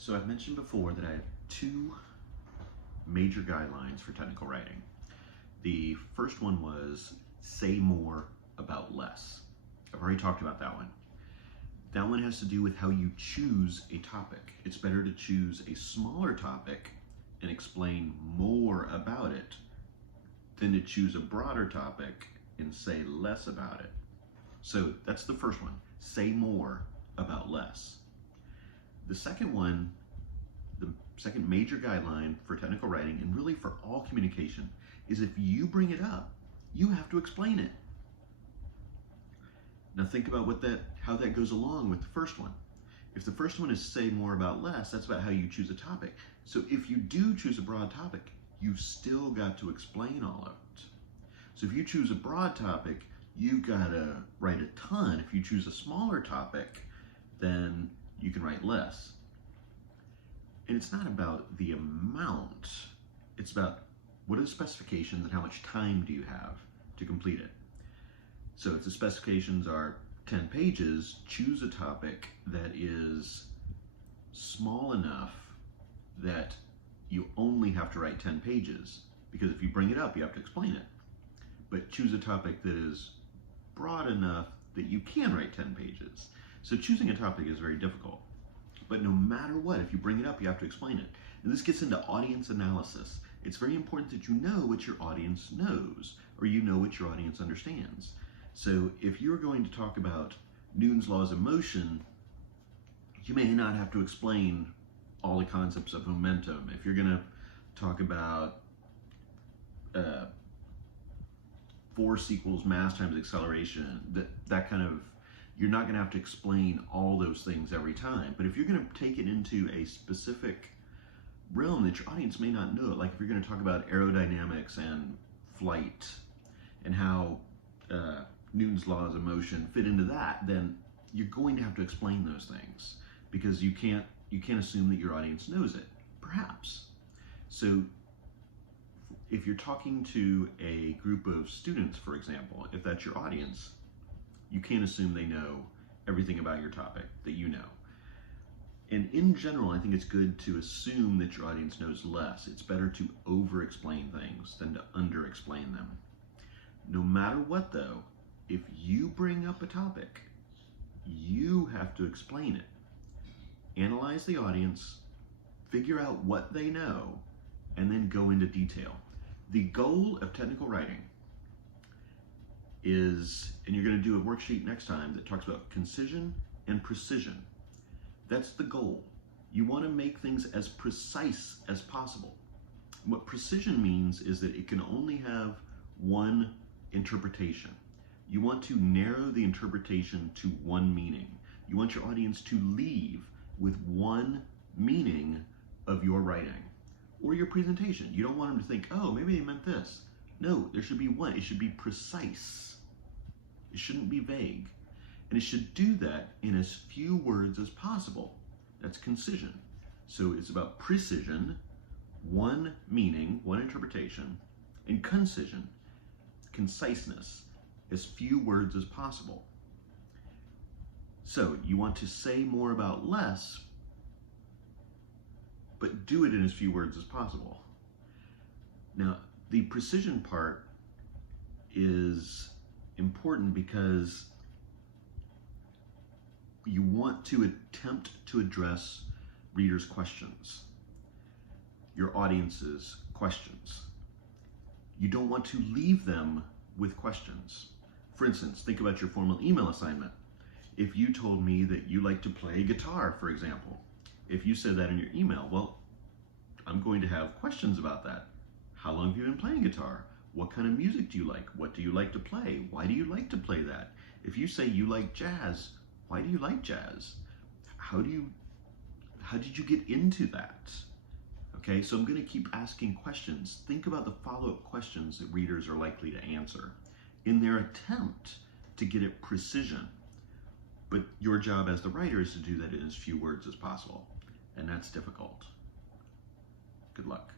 So I've mentioned before that I have two major guidelines for technical writing. The first one was say more about less. I've already talked about that one. That one has to do with how you choose a topic. It's better to choose a smaller topic and explain more about it than to choose a broader topic and say less about it. So that's the first one, say more about less. The second one, the second major guideline for technical writing and really for all communication is if you bring it up, you have to explain it. Now think about how that goes along with the first one. If the first one is say more about less, that's about how you choose a topic. So if you do choose a broad topic, you've still got to explain all of it. So if you choose a broad topic, you've got to write a ton. If you choose a smaller topic, then you can write less. And it's not about the amount, it's about what are the specifications and how much time do you have to complete it. So if the specifications are 10 pages, choose a topic that is small enough that you only have to write 10 pages, because if you bring it up, you have to explain it. But choose a topic that is broad enough that you can write 10 pages. So choosing a topic is very difficult. But no matter what, if you bring it up, you have to explain it. And this gets into audience analysis. It's very important that you know what your audience knows, or you know what your audience understands. So if you're going to talk about Newton's laws of motion, you may not have to explain all the concepts of momentum. If you're going to talk about force equals mass times acceleration, that kind of, you're not going to have to explain all those things every time. But if you're going to take it into a specific realm that your audience may not know, like if you're going to talk about aerodynamics and flight and how Newton's laws of motion fit into that, then you're going to have to explain those things, because you can't assume that your audience knows it, perhaps. So if you're talking to a group of students, for example, if that's your audience, you can't assume they know everything about your topic that you know. And in general, I think it's good to assume that your audience knows less. It's better to over-explain things than to under-explain them. No matter what, though, if you bring up a topic, you have to explain it. Analyze the audience, figure out what they know, and then go into detail. The goal of technical writing is, and you're going to do a worksheet next time that talks about concision and precision. That's the goal. You want to make things as precise as possible. What precision means is that it can only have one interpretation. You want to narrow the interpretation to one meaning. You want your audience to leave with one meaning of your writing or your presentation. You don't want them to think, oh, maybe they meant this. No, there should be one. It should be precise. It shouldn't be vague. And it should do that in as few words as possible. That's concision. So it's about precision, one meaning, one interpretation, and concision, conciseness, as few words as possible. So you want to say more about less, but do it in as few words as possible. Now, the precision part is important because you want to attempt to address readers' questions, your audience's questions. You don't want to leave them with questions. For instance, think about your formal email assignment. If you told me that you like to play guitar, for example, if you said that in your email, well, I'm going to have questions about that. How long have you been playing guitar? What kind of music do you like? What do you like to play? Why do you like to play that? If you say you like jazz, why do you like jazz? How did you get into that? Okay, so I'm going to keep asking questions. Think about the follow-up questions that readers are likely to answer in their attempt to get at precision. But your job as the writer is to do that in as few words as possible, and that's difficult. Good luck.